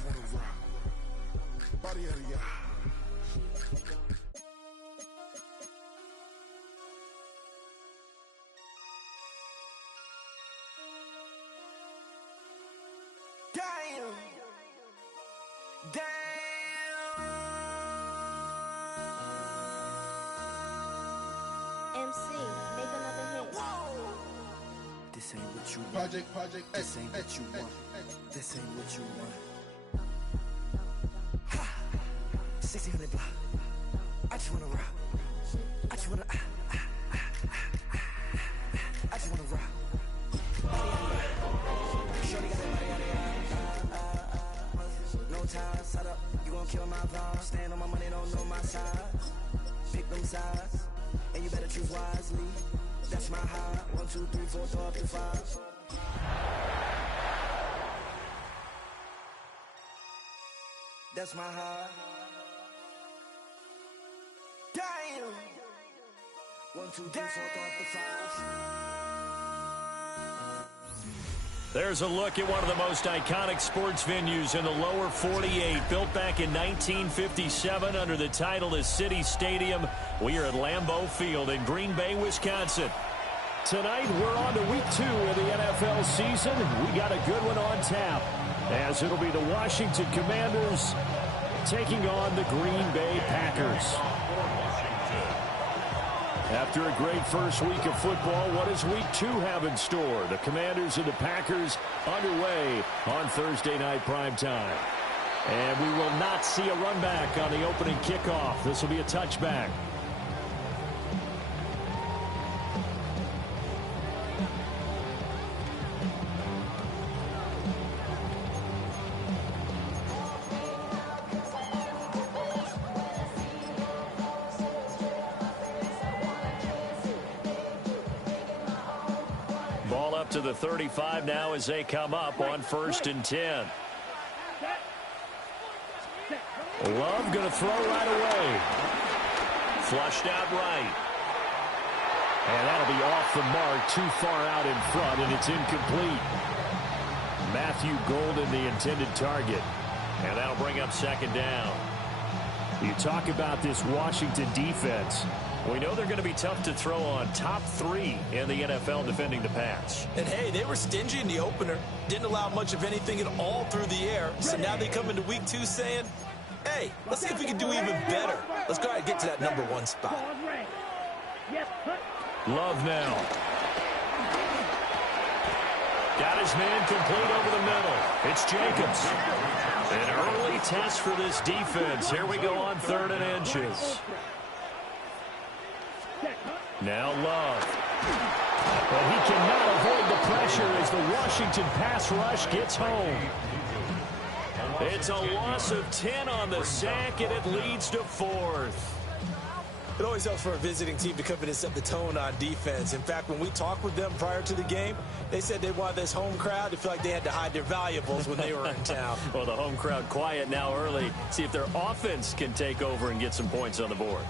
just wanna rock. Body out of y'all. Damn. MC, make another hit. Whoa. This ain't what you want. Project This ain't what you want. This ain't what you want. 1600 block. I just wanna rock. I just wanna. I just wanna rock. No time, set up. You gon' kill my vibe. Stand on my money, don't know my side. Pick them sides, and you better choose wisely. That's my high. 1, 2, 3, 4, throw up to 5. That's my high. Damn. 1, 2, 3, 4, throw up to 5. There's a look at one of the most iconic sports venues in the lower 48. Built back in 1957 under the title of City Stadium. We are at Lambeau Field in Green Bay, Wisconsin. Tonight, we're on to week 2 of the NFL season. We got a good one on tap, as it'll be the Washington Commanders taking on the Green Bay Packers. After a great first week of football, what does week 2 have in store? The Commanders and the Packers underway on Thursday night primetime. And we will not see a run back on the opening kickoff. This will be a touchback. Ball up to the 35 now as they come up on 1st and 10. Love going to throw right away. Flushed out right. And that'll be off the mark, too far out in front, and it's incomplete. Matthew Golden, the intended target. And that'll bring up 2nd down. You talk about this Washington defense. We know they're going to be tough to throw on. Top 3 in the NFL defending the pass. And, hey, they were stingy in the opener. Didn't allow much of anything at all through the air. So now they come into week 2 saying, hey, let's see if we can do even better. Let's go ahead and get to that number 1 spot. Love now. Got his man complete over the middle. It's Jacobs. An early test for this defense. Here we go on 3rd and inches. Now Love. But he cannot avoid the pressure as the Washington pass rush gets home. It's a loss of 10 on the sack, and it leads to 4th. It always helps for a visiting team to come in and set the tone on defense. In fact, when we talked with them prior to the game, they said they wanted this home crowd to feel like they had to hide their valuables when they were in town. Well, the home crowd quiet now early. See if their offense can take over and get some points on the board.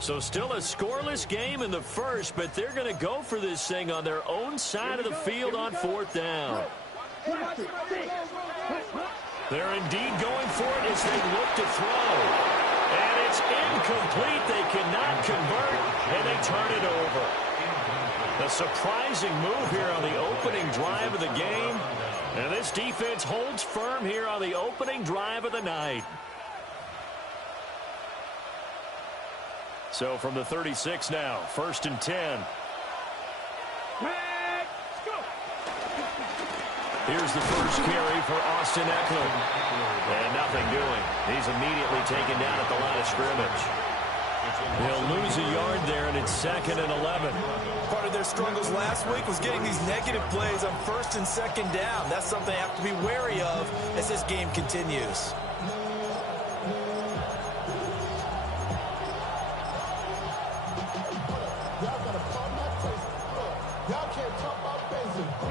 So still a scoreless game in the first, but they're going to go for this thing on their own side of the field on 4th down. They're indeed going for it as they look to throw. And it's incomplete. They cannot convert, and they turn it over. A surprising move here on the opening drive of the game. And this defense holds firm here on the opening drive of the night. So from the 36 now, 1st and 10. Here's the first carry for Austin Eckler. And nothing doing. He's immediately taken down at the line of scrimmage. He'll lose a yard there, and it's 2nd and 11. Part of their struggles last week was getting these negative plays on 1st and 2nd down. That's something they have to be wary of as this game continues.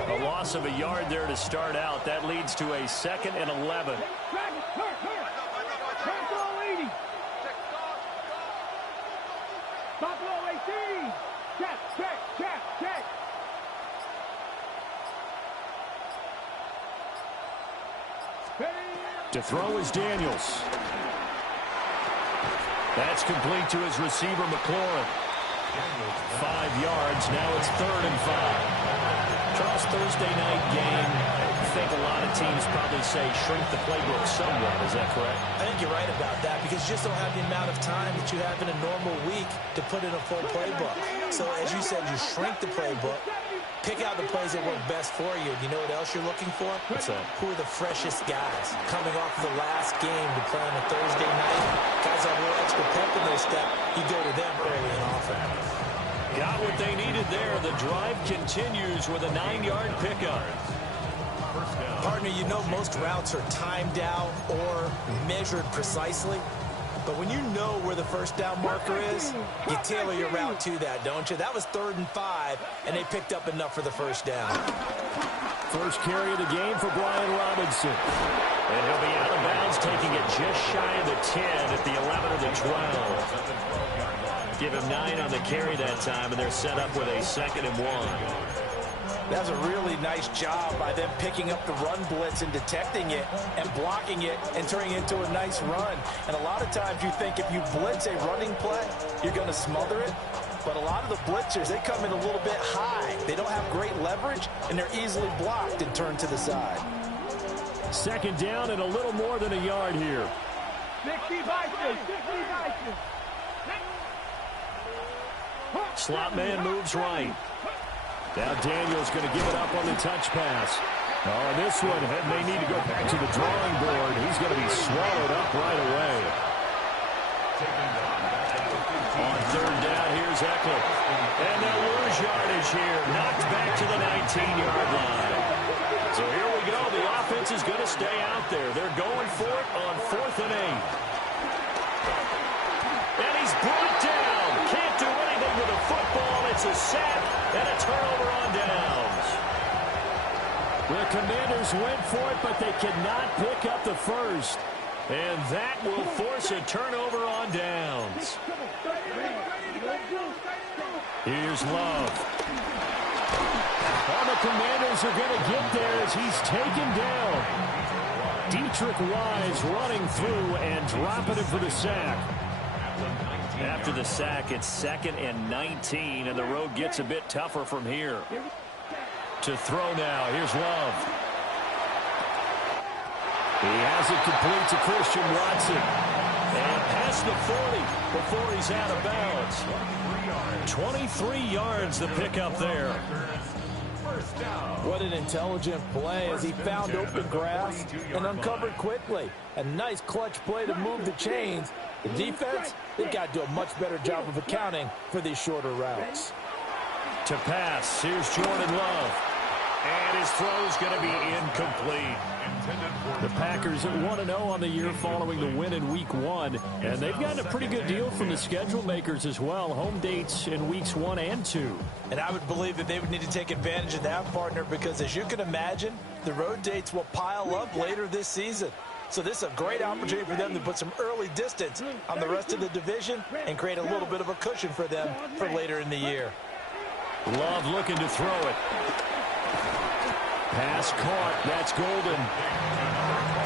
A loss of a yard there to start out. That leads to a 2nd and 11. Buffalo 18. Check. To throw is Daniels. That's complete to his receiver, McLaurin. 5 yards. Now it's 3rd and 5. Charles, Thursday night game, I think a lot of teams probably say shrink the playbook somewhat. Is that correct? I think you're right about that because you just don't have the amount of time that you have in a normal week to put in a full playbook. So as you said, you shrink the playbook, pick out the plays that work best for you. You know what else you're looking for? What's that? Who are the freshest guys coming off the last game to play on a Thursday night? Guys have a little extra pep in their step. You go to them early and often. Got what they needed there. The drive continues with a 9-yard pickup. Partner, you know most routes are timed out or measured precisely. But when you know where the first down marker is, you tailor your route to that, don't you? That was 3rd and 5, and they picked up enough for the first down. First carry of the game for Brian Robinson. And he'll be out of bounds, taking it just shy of the 10 at the 11 or the 12. Give him 9 on the carry that time, and they're set up with a 2nd and 1. That's a really nice job by them picking up the run blitz and detecting it and blocking it and turning it into a nice run. And a lot of times you think if you blitz a running play, you're going to smother it. But a lot of the blitzers, they come in a little bit high. They don't have great leverage, and they're easily blocked and turned to the side. 2nd down and a little more than a yard here. 60 Vikings. Slot man moves right. Now Daniels going to give it up on the touch pass. Oh, this one may need to go back to the drawing board. He's going to be swallowed up right away. On 3rd down, here's Eckler. And they'll lose yardage here. Knocked back to the 19-yard line. So here we go. The offense is going to stay out there. They're going for it on 4th and 8. And he's brought down. Can't do anything with the football. It's a sack and a turnover on downs. The Commanders went for it, but they cannot pick up the first. And that will force a turnover on downs. Here's Love. Oh, the Commanders are going to get there as he's taken down. Dietrich Wise running through and dropping him for the sack. After the sack, it's 2nd and 19, and the road gets a bit tougher from here. To throw now, here's Love. He has it complete to Christian Watson. And past the 40 before he's out of bounds. 23 yards to pick up there. What an intelligent play as he found open grass and uncovered quickly. A nice clutch play to move the chains. The defense, they've got to do a much better job of accounting for these shorter routes. To pass, here's Jordan Love. And his throw's going to be incomplete. The Packers at 1-0 on the year following the win in Week 1. And they've gotten a pretty good deal from the schedule makers as well. Home dates in Weeks 1 and 2. And I would believe that they would need to take advantage of that, partner, because as you can imagine, the road dates will pile up later this season. So this is a great opportunity for them to put some early distance on the rest of the division and create a little bit of a cushion for them for later in the year. Love looking to throw it. Pass caught. That's Golden.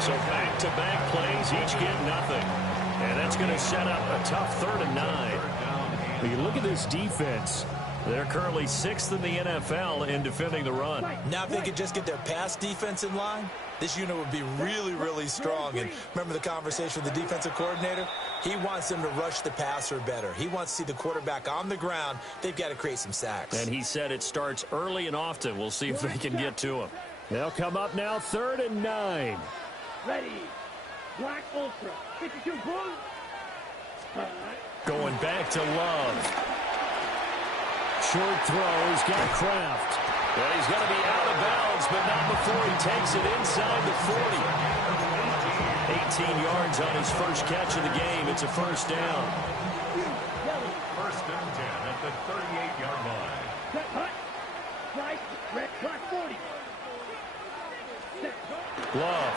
So back-to-back plays, each get nothing. And that's going to set up a tough 3rd and 9. When you look at this defense, they're currently 6th in the NFL in defending the run. Now if they could just get their pass defense in line, this unit would be really, really strong. And remember the conversation with the defensive coordinator? He wants them to rush the passer better. He wants to see the quarterback on the ground. They've got to create some sacks. And he said it starts early and often. We'll see if they can get to him. They'll come up now 3rd and 9. Ready. Black Ultra. 52 Bulls. Going back to Love. Short throw. He's got Kraft. Well, he's going to be out of bounds, but not before he takes it inside the 40. 18 yards on his first catch of the game. It's a first down. 1st and 10 at the 38-yard line. Set hut. Right. Red clock 40. Love.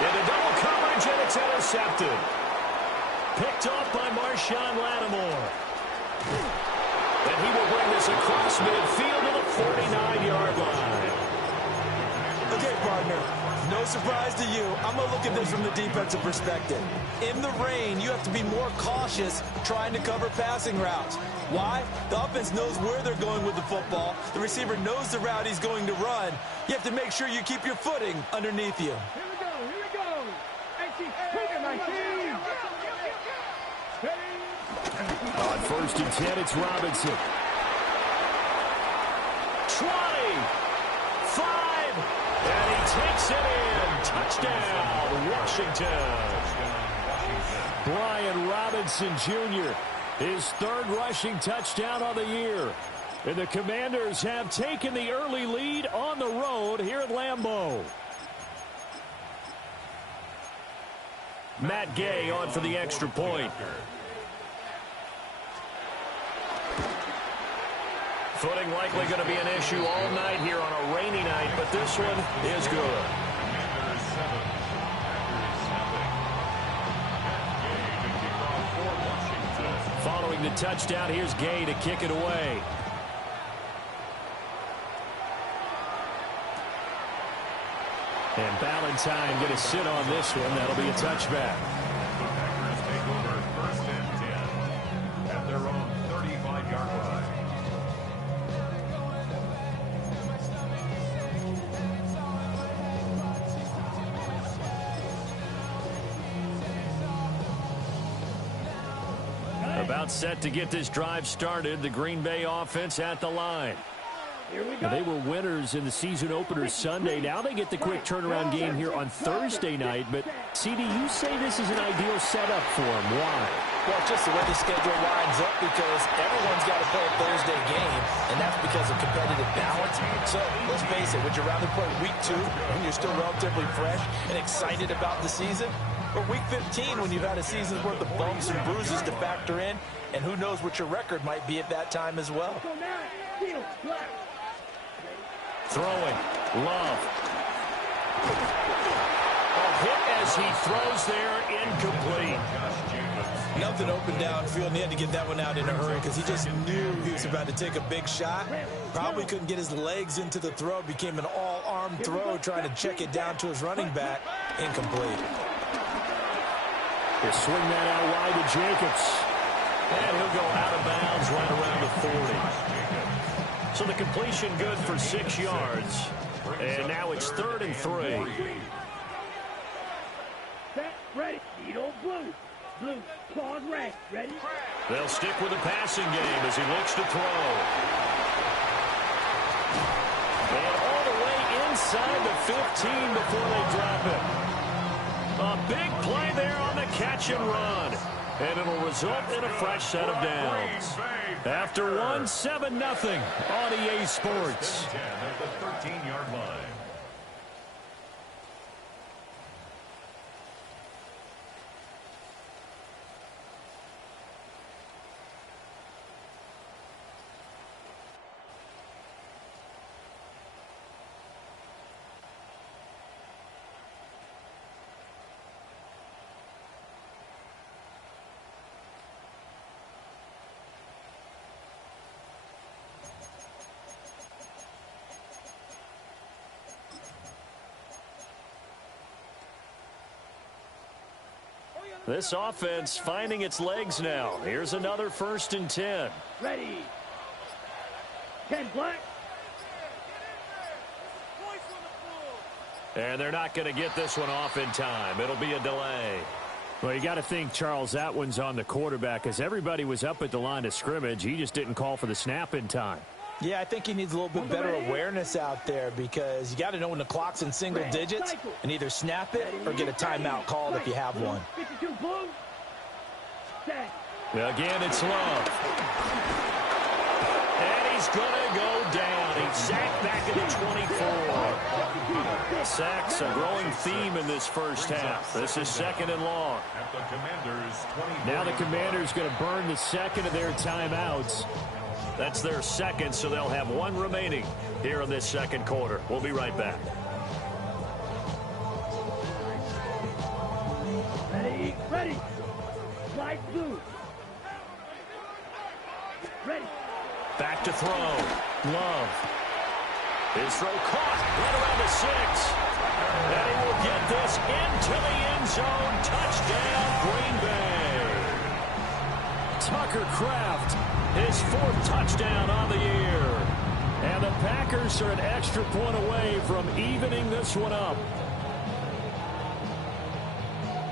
Into double coverage, and it's intercepted. Picked off by Marshawn Lattimore. And he will bring this across midfield to the 49-yard line. Okay, partner, no surprise to you. I'm going to look at this from the defensive perspective. In the rain, you have to be more cautious trying to cover passing routes. Why? The offense knows where they're going with the football. The receiver knows the route he's going to run. You have to make sure you keep your footing underneath you. Here we go. Take it, 19. On 1st and 10, it's Robinson. 20. 5. And he takes it in. Touchdown, Washington. Brian Robinson Jr., his 3rd rushing touchdown on the year. And the Commanders have taken the early lead on the road here at Lambeau. Matt Gay on for the extra point. Footing likely going to be an issue all night here on a rainy night, but this one is good. Following the touchdown, here's Gay to kick it away. And Ballantyne going to sit on this one. That'll be a touchback. Packers take over 1st and 10 at their own 35-yard line. About set to get this drive started. The Green Bay offense at the line. They were winners in the season opener Sunday. Now they get the quick turnaround game here on Thursday night. But, CD, you say this is an ideal setup for them. Why? Well, just the way the schedule lines up, because everyone's got to play a Thursday game, and that's because of competitive balance. So, let's face it, would you rather play week 2 when you're still relatively fresh and excited about the season? Or week 15 when you've had a season's worth of bumps and bruises to factor in, and who knows what your record might be at that time as well. Throwing. Love. A hit as he throws there, incomplete. Nothing open downfield, and he had to get that one out in a hurry because he just knew he was about to take a big shot. Probably couldn't get his legs into the throw. Became an all-arm throw, trying to check it down to his running back. Incomplete. He'll swing that out wide to Jacobs. And he'll go out of bounds right around the 40. So the completion good for 6 yards. And now it's 3rd and 3. Set, ready. Needle blue. Blue, claws red. Ready? They'll stick with the passing game as he looks to throw. And all the way inside the 15 before they drop it. A big play there on the catch and run. And it'll result in a fresh set of downs. After one, 7-0 on EA Sports. 10 at the 13-yard line. This offense finding its legs now. Here's another 1st and 10. Ready. 10 black. And they're not going to get this one off in time. It'll be a delay. Well, you got to think, Charles, that one's on the quarterback because everybody was up at the line of scrimmage. He just didn't call for the snap in time. Yeah, I think he needs a little bit better awareness out there because you got to know when the clock's in single digits and either snap it or get a timeout called if you have one. 52 blue. Set. Again, it's Love. And he's going to go down. He's sacked back at the 24. Sacks a growing theme in this first half. This is 2nd and long. Now the Commanders going to burn the second of their timeouts. That's their second, so they'll have one remaining here in this second quarter. We'll be right back. Ready, ready. Slide right, blue. Ready. Back to throw. Love. His throw caught right around the 6. And he will get this into the end zone. Touchdown, Green Bay. Tucker Kraft, his 4th touchdown on the year. And the Packers are an extra point away from evening this one up.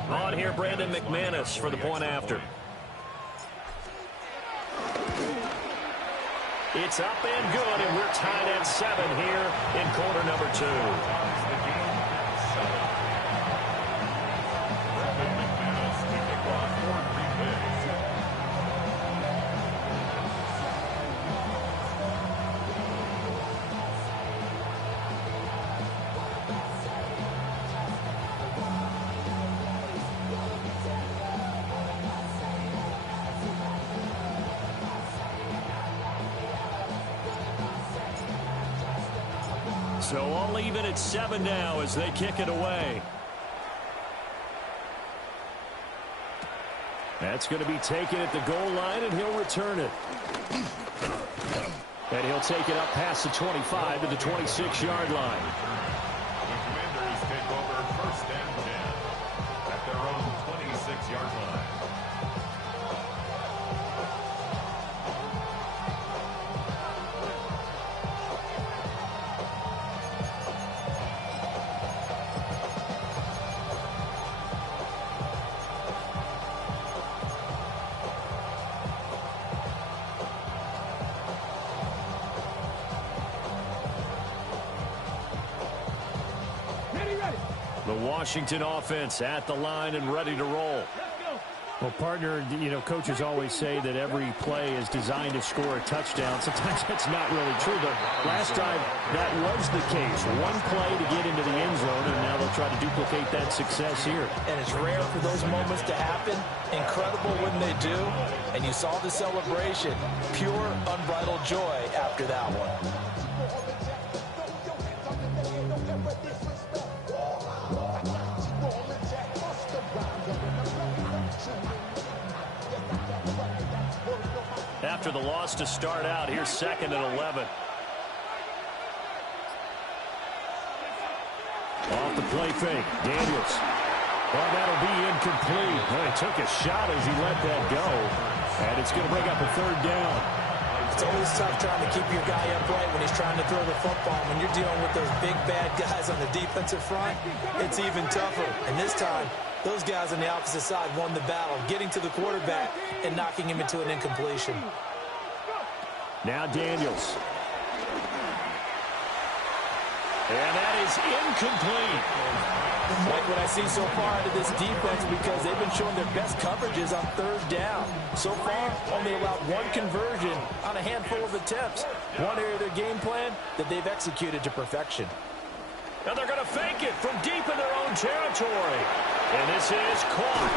On here, Brandon McManus for the point after. It's up and good, and we're tied at 7 here in quarter number 2. So all even at 7 now as they kick it away. That's going to be taken at the goal line, and he'll return it. And he'll take it up past the 25 to the 26-yard line. The Commanders take over 1st and 10 at their own 26-yard line. The Washington offense at the line and ready to roll. Well, partner, you know, coaches always say that every play is designed to score a touchdown. Sometimes that's not really true, but last time that was the case. One play to get into the end zone, and now they'll try to duplicate that success here. And it's rare for those moments to happen. Incredible when they do. And you saw the celebration. Pure, unbridled joy after that one. After the loss to start out, here's 2nd and 11. Off the play fake, Daniels. Well, that'll be incomplete. Well, he took a shot as he let that go. And it's going to bring up a 3rd down. It's always tough trying to keep your guy upright when he's trying to throw the football. When you're dealing with those big, bad guys on the defensive front, it's even tougher. And this time, those guys on the opposite side won the battle, getting to the quarterback and knocking him into an incompletion. Now Daniels. And that is incomplete. Like what I see so far out of this defense, because they've been showing their best coverages on 3rd down. So far, only allowed 1 conversion on a handful of attempts. One area of their game plan that they've executed to perfection. And they're going to fake it from deep in their own territory. And this is caught.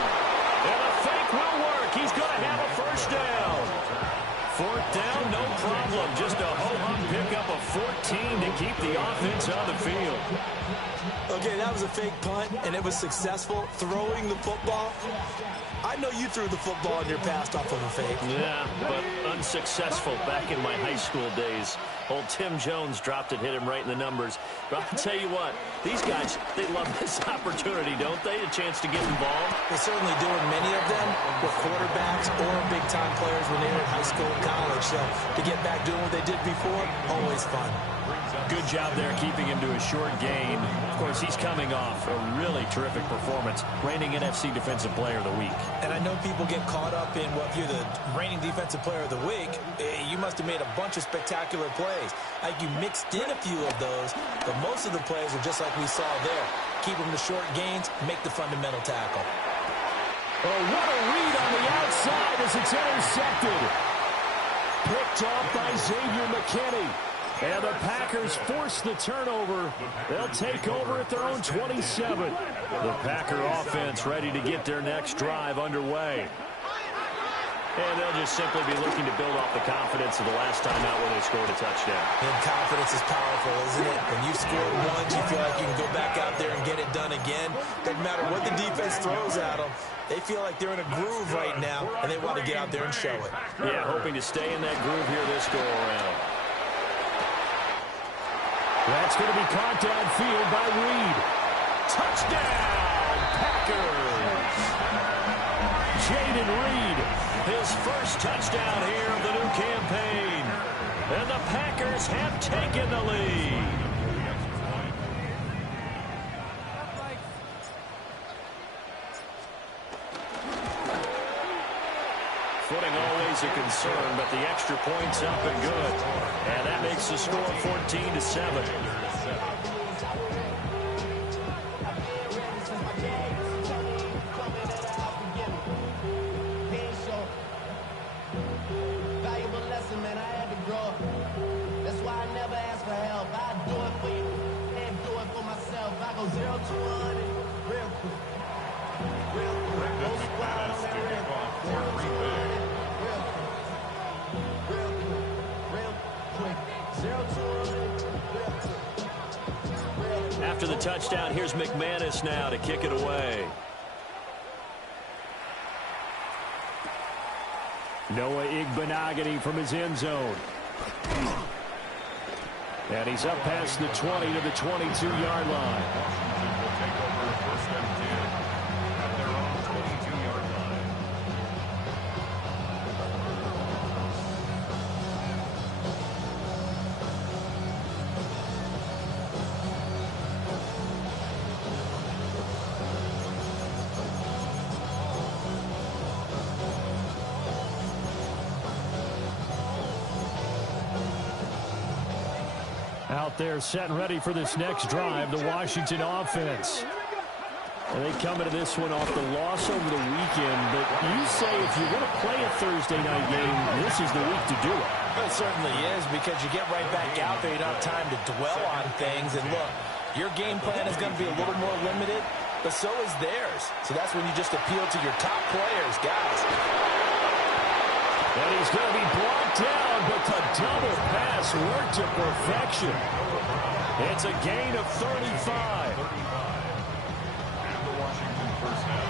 And the fake will work. He's going to have a 1st down. 4th down, no problem. Just a ho-hum pickup of 14 to keep the offense on the field. Okay, that was a fake punt, and it was successful. Throwing the football, I know you threw the football in your past off of a fake. Yeah, but unsuccessful back in my high school days. Old Tim Jones dropped it, hit him right in the numbers. But I'll tell you what, these guys, they love this opportunity, don't they? A chance to get involved. They certainly do, and many of them were quarterbacks or big-time players when they were in high school and college. So to get back doing what they did before, always fun. Good job there keeping him to a short gain. Of course, he's coming off a really terrific performance, reigning NFC Defensive Player of the Week. And I know people get caught up in, well, if you're the reigning Defensive Player of the Week, you must have made a bunch of spectacular plays. Like you mixed in a few of those, but most of the plays are just like we saw there. Keep them to short gains, make the fundamental tackle. Oh, what a read on the outside as it's intercepted. Picked off by Xavier McKinney. And the Packers force the turnover. They'll take over at their own 27. The Packer offense ready to get their next drive underway. And they'll just simply be looking to build off the confidence of the last time out when they scored a touchdown. And confidence is powerful, isn't it? When you've scored once, you feel like you can go back out there and get it done again. Doesn't matter what the defense throws at them. They feel like they're in a groove right now, and they want to get out there and show it. Yeah, hoping to stay in that groove here this go-around. That's going to be caught downfield by Reed. Touchdown, Packers! Jayden Reed, his first touchdown here of the new campaign. And the Packers have taken the lead. Footing always a concern, but the extra point's up and good. And that makes the score 14-7. After the touchdown, here's McManus now to kick it away. Noah Igbenogany from his end zone. And he's up past the 20 to the 22-yard line. Will take over first and 10 at their own 22-yard line. Out there set and ready for this next drive, the Washington offense. And they come into this one off the loss over the weekend, but you say if you're going to play a Thursday night game, this is the week to do it. It certainly is, because you get right back out there. You don't have time to dwell on things. And look, your game plan is going to be a little more limited, but so is theirs. So that's when you just appeal to your top players, guys. And he's going to be blocked down, but the double pass worked to perfection. It's a gain of 35. And the Washington first down.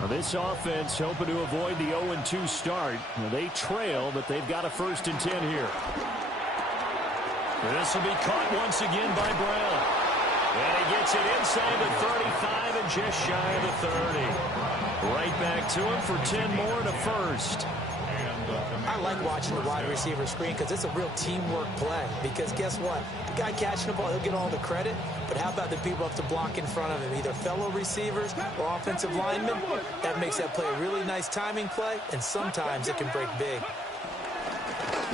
Now this offense hoping to avoid the 0-2 start. They trail, but they've got a 1st and 10 here. This will be caught once again by Brown. And he gets it inside the 35 and just shy of the 30. Right back to him for 10 more and a first. I like watching the wide receiver screen because it's a real teamwork play. Because guess what? The guy catching the ball, he'll get all the credit. But how about the people up to block in front of him? Either fellow receivers or offensive linemen. That makes that play a really nice timing play. And sometimes it can break big.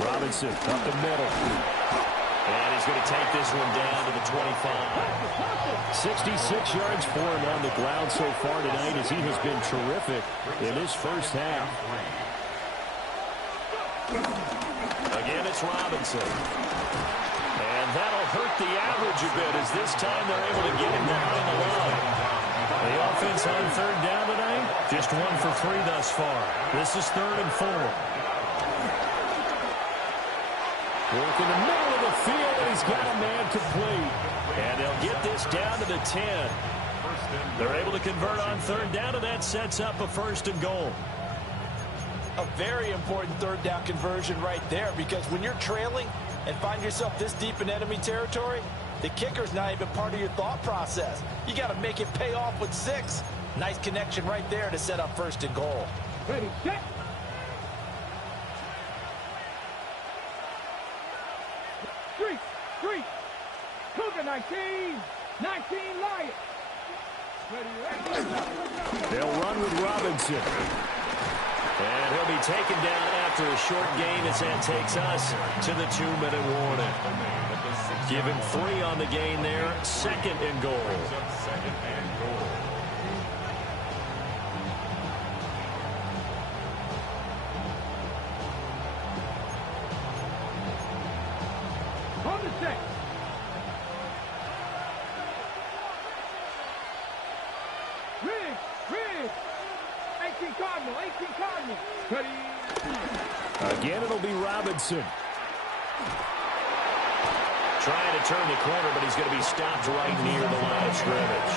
Robinson up the middle. And he's going to take this one down to the 25. 66 yards for him on the ground so far tonight as he has been terrific in this first half. Again, it's Robinson. And that'll hurt the average a bit as this time they're able to get him behind the line. The offense on 3rd down tonight, just 1 for 3 thus far. This is 3rd and 4. Work in the middle of the field, and he's got a man complete. And they'll get this down to the 10. They're able to convert on 3rd down, and that sets up a 1st and goal. A very important 3rd down conversion right there, because when you're trailing and find yourself this deep in enemy territory, the kicker's not even part of your thought process. You got to make it pay off with 6. Nice connection right there to set up 1st and goal. Ready, set. Three. Cougar 19 Lions. Ready. They'll run with Robinson. And he'll be taken down after a short gain as that takes us to the 2-minute warning. Give him 3 on the gain there. 2nd and goal. On the set. Rig. 18 Cardinal. Ready. Again, it'll be Robinson. Trying to turn the corner, but he's going to be stopped right near the line of scrimmage.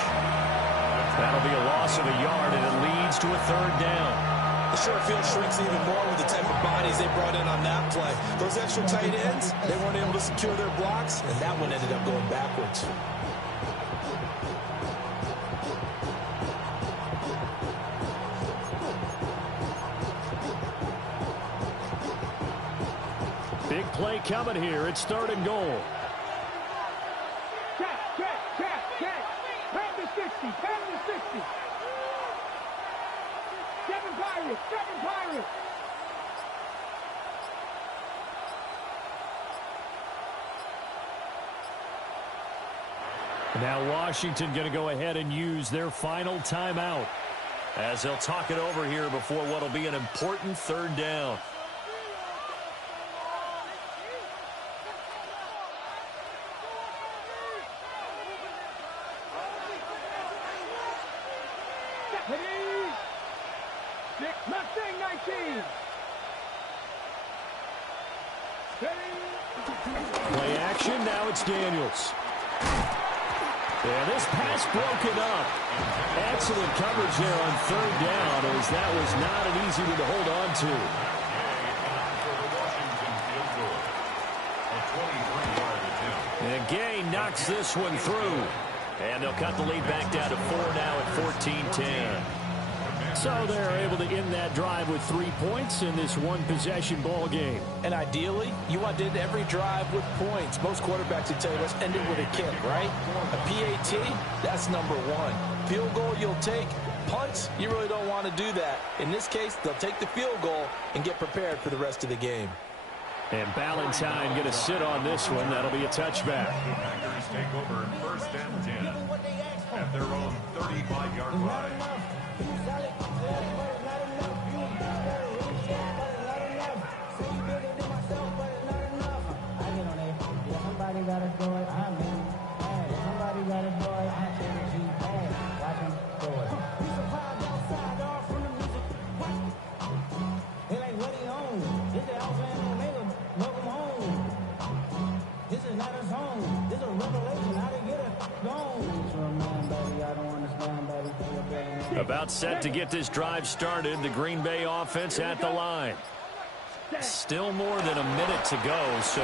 That'll be a loss of a yard, and it leads to a third down. The short field shrinks even more with the type of bodies they brought in on that play. Those extra tight ends, they weren't able to secure their blocks, and that one ended up going backwards. Big play coming here. It's 3rd and goal. Check. Pound the 60. 7 Pirates. Now Washington going to go ahead and use their final timeout, as they'll talk it over here before what will be an important 3rd down. Mustang 19. play action. Now it's Daniels. Yeah, this pass broken up. Excellent coverage there on 3rd down, as that was not an easy one to hold on to. And Gay knocks this one through. And they'll cut the lead back down to 4 now at 14-10. So they're able to end that drive with 3 points in this one-possession ball game. And ideally, you want to end every drive with points. Most quarterbacks would tell you, let's end it with a kick, right? A PAT, that's number 1. Field goal you'll take. Punts, you really don't want to do that. In this case, they'll take the field goal and get prepared for the rest of the game. And Ballantyne going to sit on this one. That'll be a touchback. Packers take over 1st and 10 at their own 35-yard line. Somebody gotta do it. I'm in. Somebody gotta do it. I take a G-Bag. Watch him do it. He's a vibe outside, all from the music. It ain't what he owns. This the Alpha and Omega. Welcome home. This is not a song. This is a revelation. How to get it gone. Man, baby, I don't understand, baby. About set to get this drive started. The Green Bay offense at the line. Still more than a minute to go, so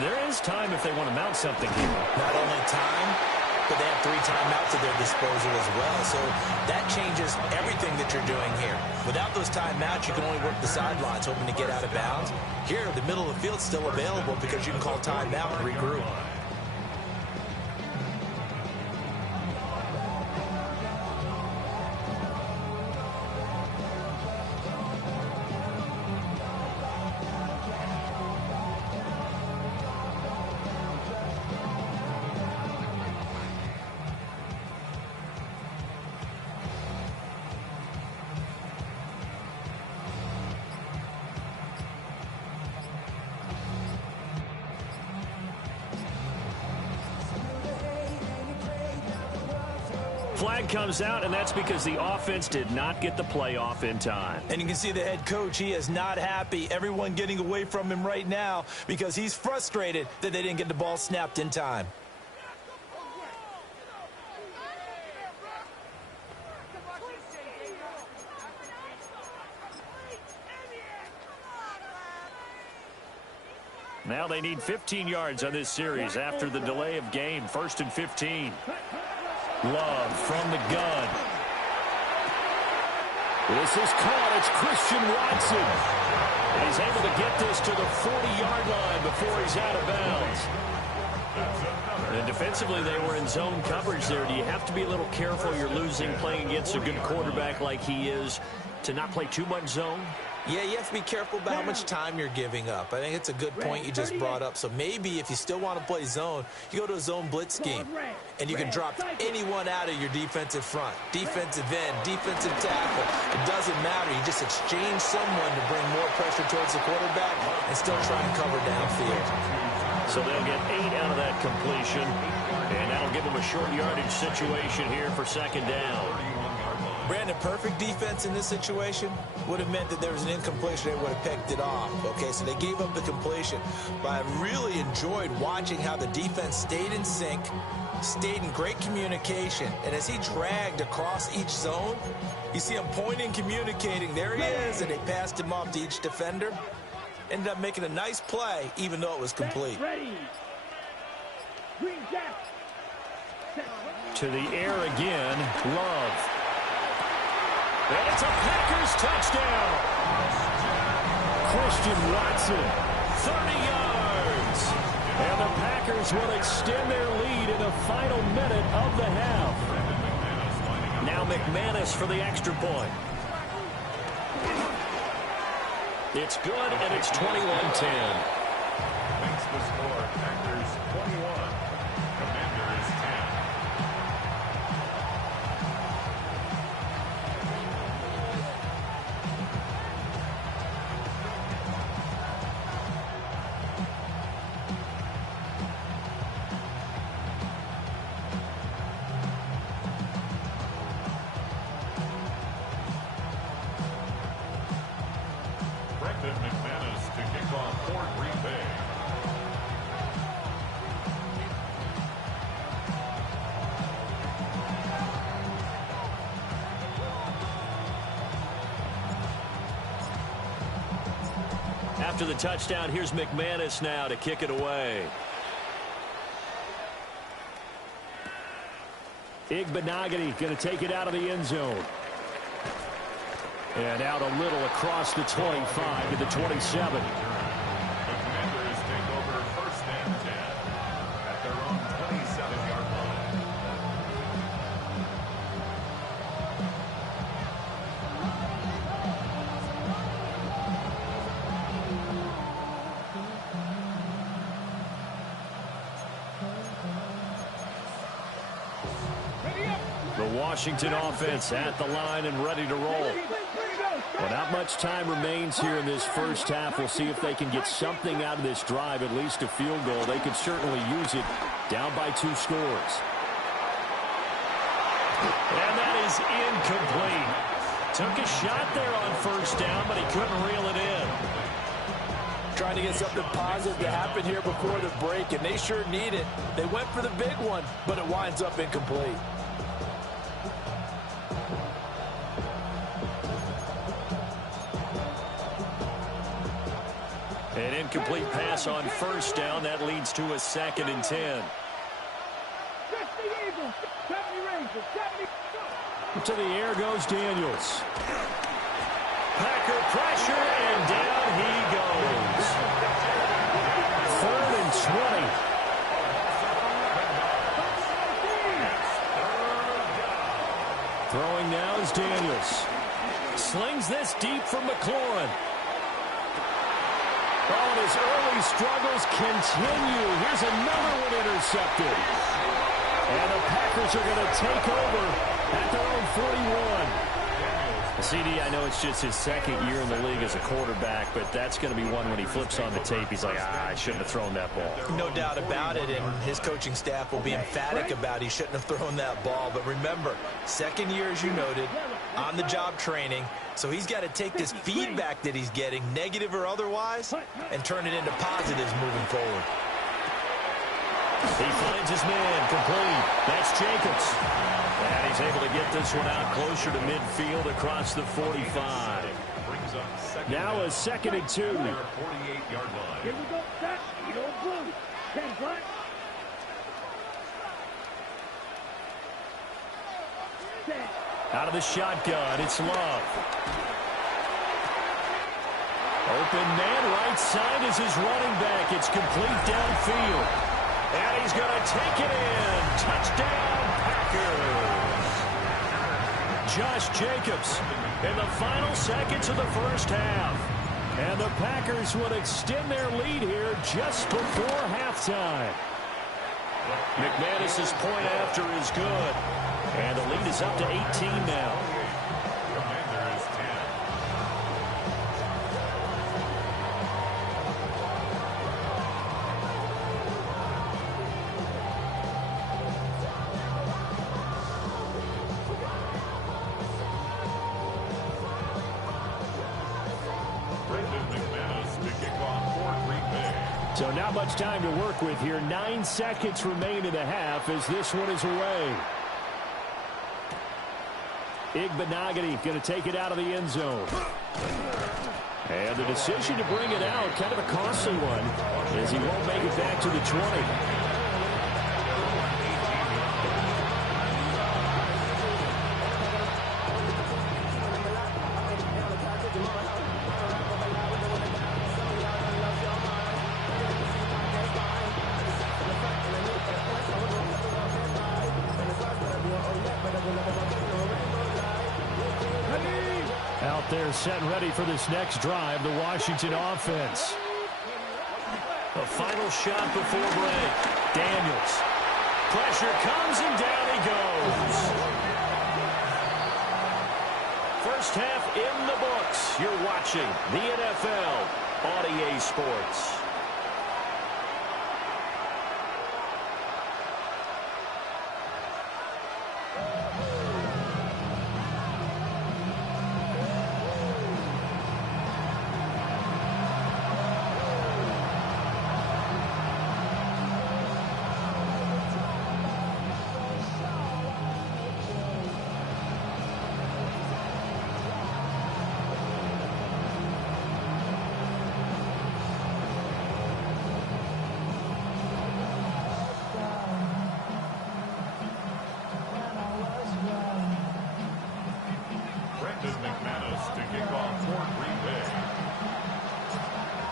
there is time if they want to mount something here. Not only time, but they have 3 timeouts at their disposal as well, so that changes everything that you're doing here. Without those timeouts, you can only work the sidelines, hoping to get out of bounds. Here, the middle of the field's still available because you can call timeout and regroup. Flag comes out, and that's because the offense did not get the play off in time. And you can see the head coach, he is not happy. Everyone getting away from him right now because he's frustrated that they didn't get the ball snapped in time. Now they need 15 yards on this series after the delay of game. 1st and 15. Love from the gun. This is caught. It's Christian Watson. And he's able to get this to the 40-yard line before he's out of bounds. And defensively, they were in zone coverage there. Do you have to be a little careful? You're losing playing against a good quarterback like he is to not play too much zone? Yeah, you have to be careful about how much time you're giving up. I think it's a good point you just brought up. So maybe if you still want to play zone, you go to a zone blitz scheme. And you can drop anyone out of your defensive front. Defensive end, defensive tackle. It doesn't matter. You just exchange someone to bring more pressure towards the quarterback and still try and cover downfield. So they'll get 8 out of that completion. And that'll give them a short yardage situation here for 2nd down. Brandon, perfect defense in this situation would have meant that there was an incompletion. They would have picked it off. Okay, so they gave up the completion. But I really enjoyed watching how the defense stayed in sync, stayed in great communication. And as he dragged across each zone, you see him pointing, communicating. There he is, and they passed him off to each defender. Ended up making a nice play, even though it was complete. Ready. Green Jack. To the air again, Love. And it's a Packers touchdown. Christian Watson, 30 yards. And the Packers will extend their lead in the final minute of the half. Now McManus for the extra point. It's good, and it's 21-10. Makes the score Packers 21, Commanders 10. Brendan McManus to kick off for Green Bay. After the touchdown, here's McManus now to kick it away. Igbenogany going to take it out of the end zone. And out a little across the 25 to the 27. The Commanders take over first and 10 at their own 27-yard line. The Washington offense at the line and ready to roll. Well, not much time remains here in this first half. We'll see if they can get something out of this drive, at least a field goal. They could certainly use it, down by 2 scores. And that is incomplete. Took a shot there on first down, but he couldn't reel it in. Trying to get something positive to happen here before the break, and they sure need it. They went for the big one, but it winds up incomplete. An incomplete pass on first down. That leads to a 2nd and 10. To the air goes Daniels. Packer pressure, and down he goes. 3rd and 20. Throwing now is Daniels. Slings this deep for McLaurin. Oh, and his early struggles continue. Here's another one intercepted. And the Packers are going to take over at their own 41. CD, I know it's just his 2nd year in the league as a quarterback, but that's going to be one when he flips on the tape. He's like, I shouldn't have thrown that ball. No doubt about it, and his coaching staff will be emphatic about he shouldn't have thrown that ball. But remember, 2nd year, as you noted, on-the-job training, so he's got to take this feedback that he's getting, negative or otherwise, and turn it into positives moving forward. He finds his man, complete. That's Jacobs. And he's able to get this one out closer to midfield across the 45. Now a 2nd and 2. 48-yard line. Here we go, set. You don't blue. 10 front. Out of the shotgun, it's Love. Open man, right side is his running back. It's complete downfield. And he's going to take it in. Touchdown, Packers. Josh Jacobs in the final seconds of the first half. And the Packers would extend their lead here just before halftime. McManus's point after is good. And the lead is up to 18 now. Commanders 10. not much time to work with here. 9 seconds remain in the half as this one is away. Igbinoghene going to take it out of the end zone. And the decision to bring it out, kind of a costly one, as he won't make it back to the 20. Out there set and ready for this next drive, the Washington offense. A final shot before break. Daniels. Pressure comes and down he goes. First half in the books. You're watching the NFL on EA Sports.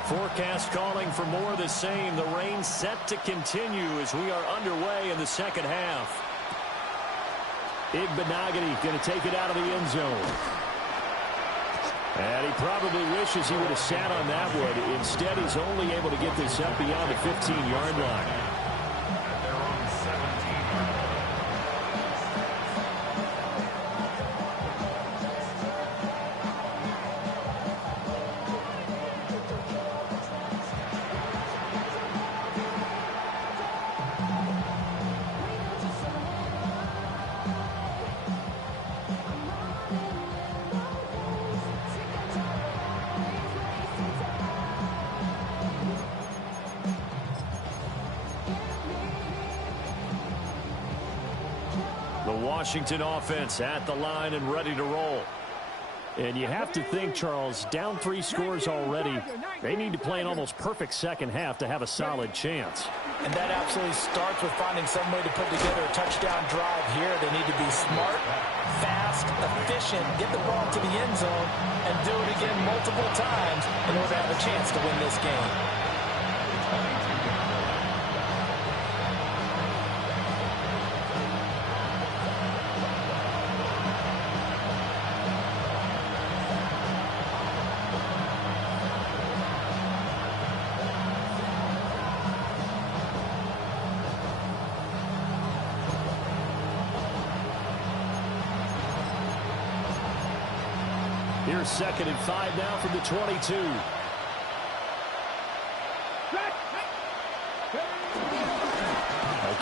Forecast calling for more of the same. The rain set to continue as we are underway in the second half. Igbinoghene going to take it out of the end zone. And he probably wishes he would have sat on that one. Instead, he's only able to get this up beyond the 15-yard line. At their own 17-yard line. Washington offense at the line and ready to roll. And you have to think, Charles, down 3 scores already. They need to play an almost perfect second half to have a solid chance. And that absolutely starts with finding some way to put together a touchdown drive here. They need to be smart, fast, efficient, get the ball to the end zone, and do it again multiple times in order to have a chance to win this game. Here's 2nd and 5 now from the 22. A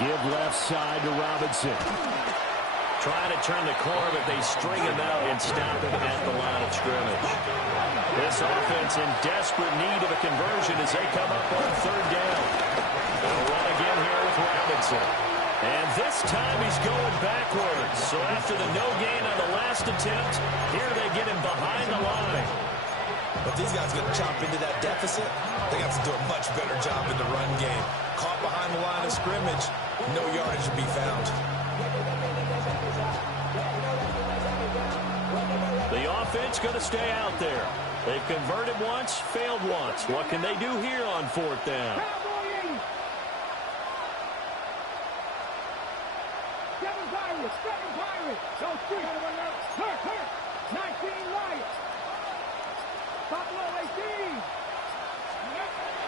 give left side to Robinson. Trying to turn the corner, but they string him out and stop him at the line of scrimmage. This offense in desperate need of a conversion as they come up on 3rd down. They'll run again here with Robinson. And this time he's going backwards. So after the no gain on the last attempt, here they get him behind the line. But these guys going to chop into that deficit. They got to do a much better job in the run game. Caught behind the line of scrimmage, no yardage to be found. The offense going to stay out there. They've converted once, failed once. What can they do here on 4th down?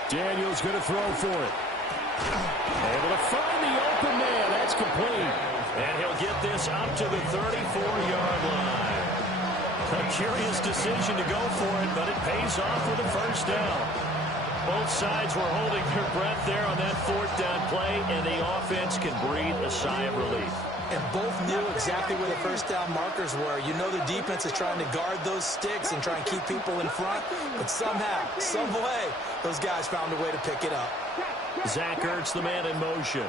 Daniels going to throw for it. Able to find the open man. That's complete. And he'll get this up to the 34-yard line. A curious decision to go for it, but it pays off with a 1st down. Both sides were holding their breath there on that fourth down play, and the offense can breathe a sigh of relief. And both knew exactly where the first down markers were. You know the defense is trying to guard those sticks and try and keep people in front. But somehow, some way, those guys found a way to pick it up. Zach Ertz, the man in motion.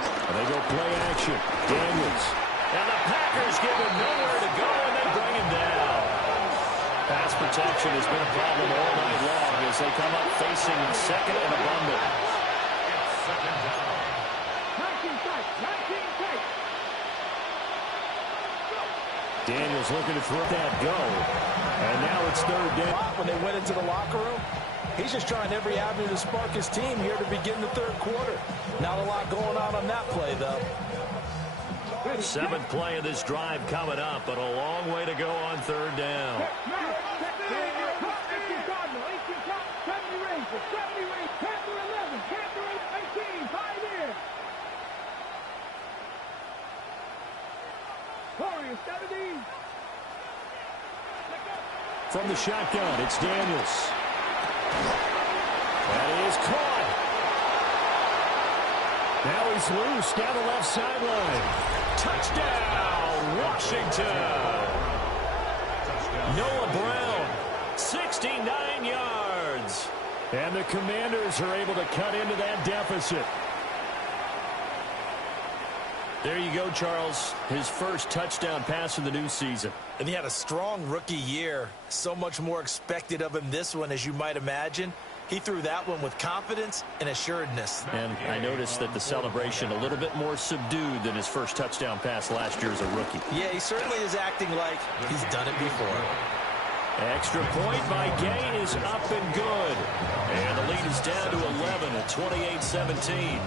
And they go play action. Daniels. And the Packers give him nowhere to go, and they bring him down. Pass protection has been a problem all night long as they come up facing second and abundant. Second down. Daniels looking to throw that go. And now it's third down. When they went into the locker room, he's just trying every avenue to spark his team here to begin the third quarter. Not a lot going on that play, though. Seventh play of this drive coming up, but a long way to go on third down. From the shotgun, it's Daniels. That is caught. Now he's loose down the left sideline. Touchdown, Washington. Noah Brown, 69 yards. And the Commanders are able to cut into that deficit. There you go, Charles. His first touchdown pass of the new season. And he had a strong rookie year. So much more expected of him this one, as you might imagine. He threw that one with confidence and assuredness. And I noticed that the celebration a little bit more subdued than his first touchdown pass last year as a rookie. Yeah, he certainly is acting like he's done it before. Extra point by Gay is up and good. And the lead is down to 11 at 28-17.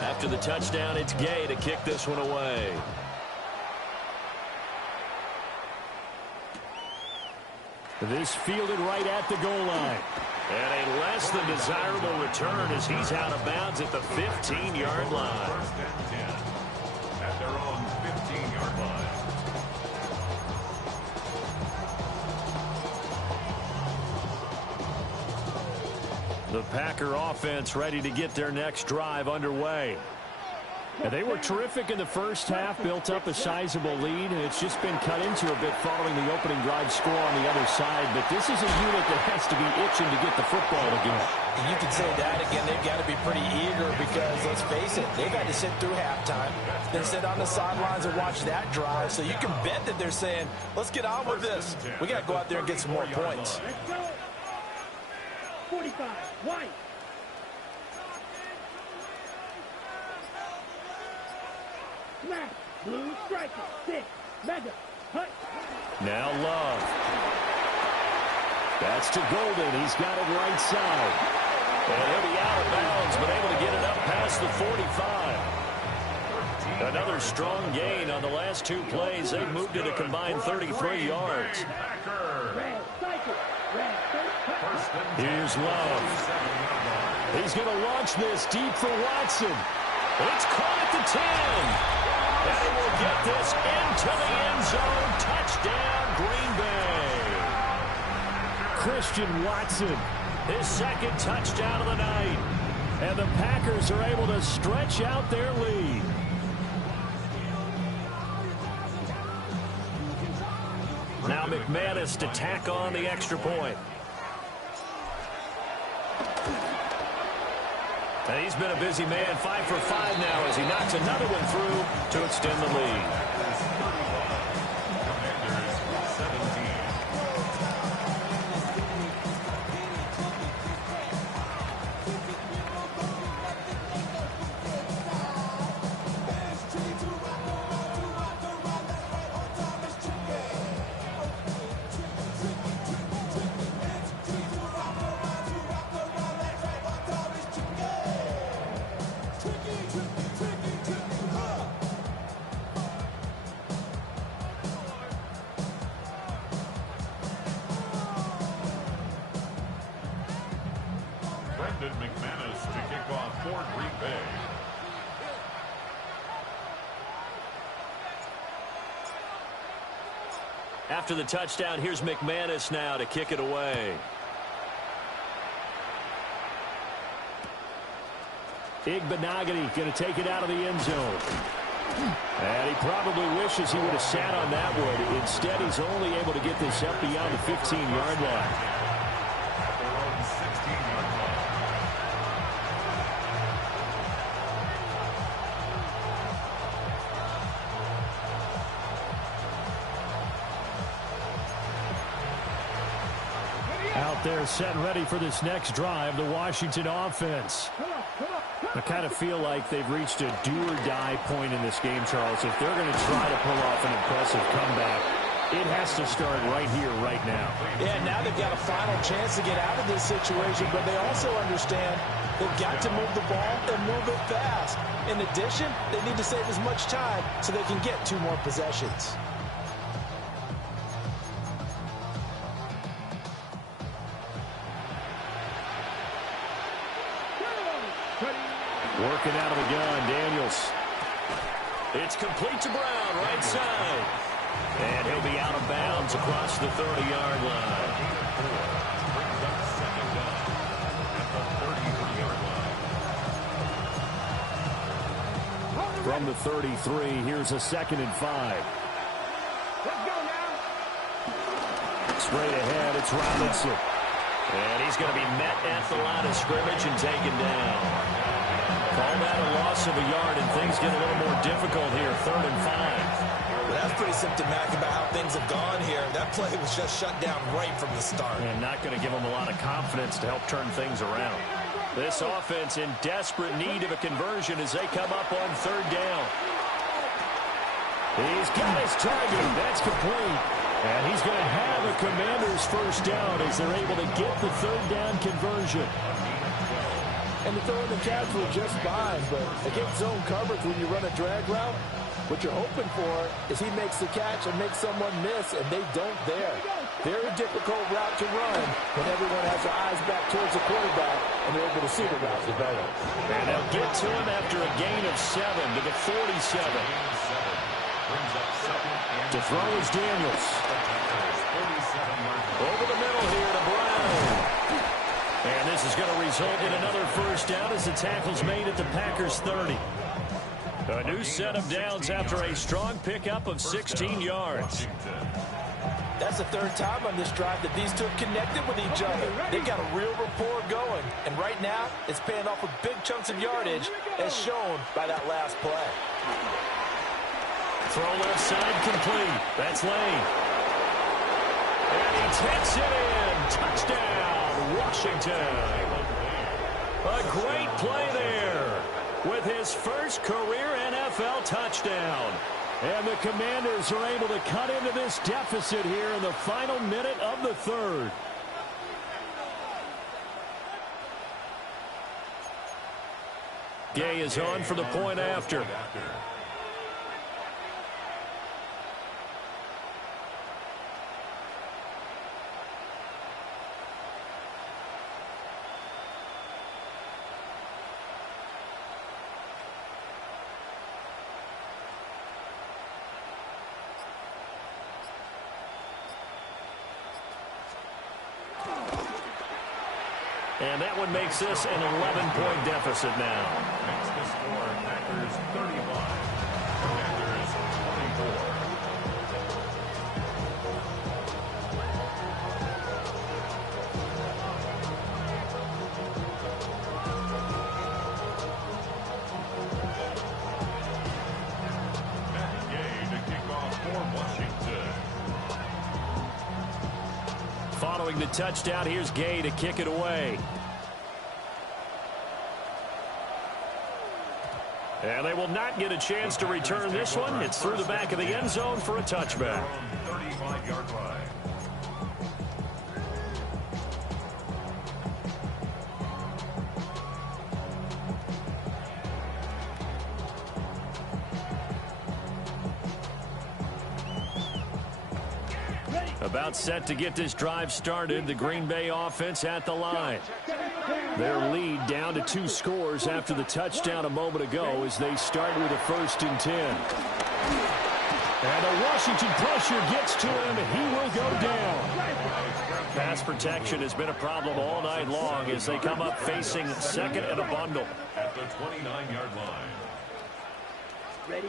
After the touchdown, it's Gay to kick this one away. This fielded right at the goal line. And a less than desirable return as he's out of bounds at the 15-yard line. First and 10 at their own 15-yard line. The Packer offense ready to get their next drive underway. And they were terrific in the first half, built up a sizable lead, and it's just been cut into a bit following the opening drive score on the other side. But this is a unit that has to be itching to get the football again. And you can say that again. They've got to be pretty eager because, let's face it, they've had to sit through halftime, then sit on the sidelines and watch that drive. So you can bet that they're saying, let's get on with this. We got to go out there and get some more points. 45, White. Smash, blue striker, 6, mega, hut. Now Love. That's to Golden. He's got it right side. And he'll be out of bounds, but able to get it up past the 45. Another strong gain on the last two plays. They've moved it a combined 33 yards. Red, cycle, red, Here's Love. He's going to launch this deep for Watson. It's caught at the 10. And he will get this into the end zone. Touchdown, Green Bay. Christian Watson, his second touchdown of the night. And the Packers are able to stretch out their lead. Now McManus to tack on the extra point. And he's been a busy man, 5 for 5 now as he knocks another one through to extend the lead. McManus to kick off for Green Bay. After the touchdown, here's McManus now to kick it away. Igbenogany going to take it out of the end zone. And he probably wishes he would have sat on that one. Instead, he's only able to get this up beyond the 15-yard line. At their own 16-yard line. Out there set and ready for this next drive, the Washington offense. I kind of feel like they've reached a do-or-die point in this game, Charles. If they're going to try to pull off an impressive comeback, it has to start right here, right now. Yeah, now they've got a final chance to get out of this situation, but they also understand they've got to move the ball and move it fast. In addition, they need to save as much time so they can get 2 more possessions. Working out of the gun, Daniels. It's complete to Brown, right side. And he'll be out of bounds across the 30-yard line. Brings up second down at the 33-yard line. From the 33, here's a 2nd and 5. Let's go now. Straight ahead, it's Robinson. And he's going to be met at the line of scrimmage and taken down. Call that a loss of a yard, and things get a little more difficult here. 3rd and 5. Well, that's pretty symptomatic about how things have gone here. That play was just shut down right from the start. And not going to give them a lot of confidence to help turn things around. This offense in desperate need of a conversion as they come up on 3rd down. He's got his target. That's complete. And he's going to have a Commander's first down as they're able to get the 3rd down conversion. And the throw in the catch was just fine, but against zone coverage, when you run a drag route, what you're hoping for is he makes the catch and makes someone miss, and they don't there. Very difficult route to run when everyone has their eyes back towards the quarterback and they're able to see the route develop. And they'll get to him after a gain of 7 to the 47. To throw is Daniels. Over the middle here to Brown. And this is going to result in another first down as the tackle's made at the Packers' 30. A new set of downs after a strong pickup of 16 yards. That's the 3rd time on this drive that these two have connected with each other. They've got a real rapport going. And right now, it's paying off with big chunks of yardage, as shown by that last play. Throw left side complete. That's Lane. And he takes it in. Touchdown, Washington. A great play there with his first career NFL touchdown. And the Commanders are able to cut into this deficit here in the final minute of the 3rd. Gay is on for the point after. And that one makes this an 11-point deficit now. Makes the score Packers 35, Commanders 24. Matt Gay to kick off for Washington. Following the touchdown, here's Gay to kick it away. And they will not get a chance to return this one. It's through the back of the end zone for a touchback. 35-yard line. About set to get this drive started. The Green Bay offense at the line. Their lead down to 2 scores after the touchdown a moment ago as they start with a 1st and 10. And the Washington pressure gets to him. He will go down. Pass protection has been a problem all night long as they come up facing second and a bundle. At the 29-yard line. Ready?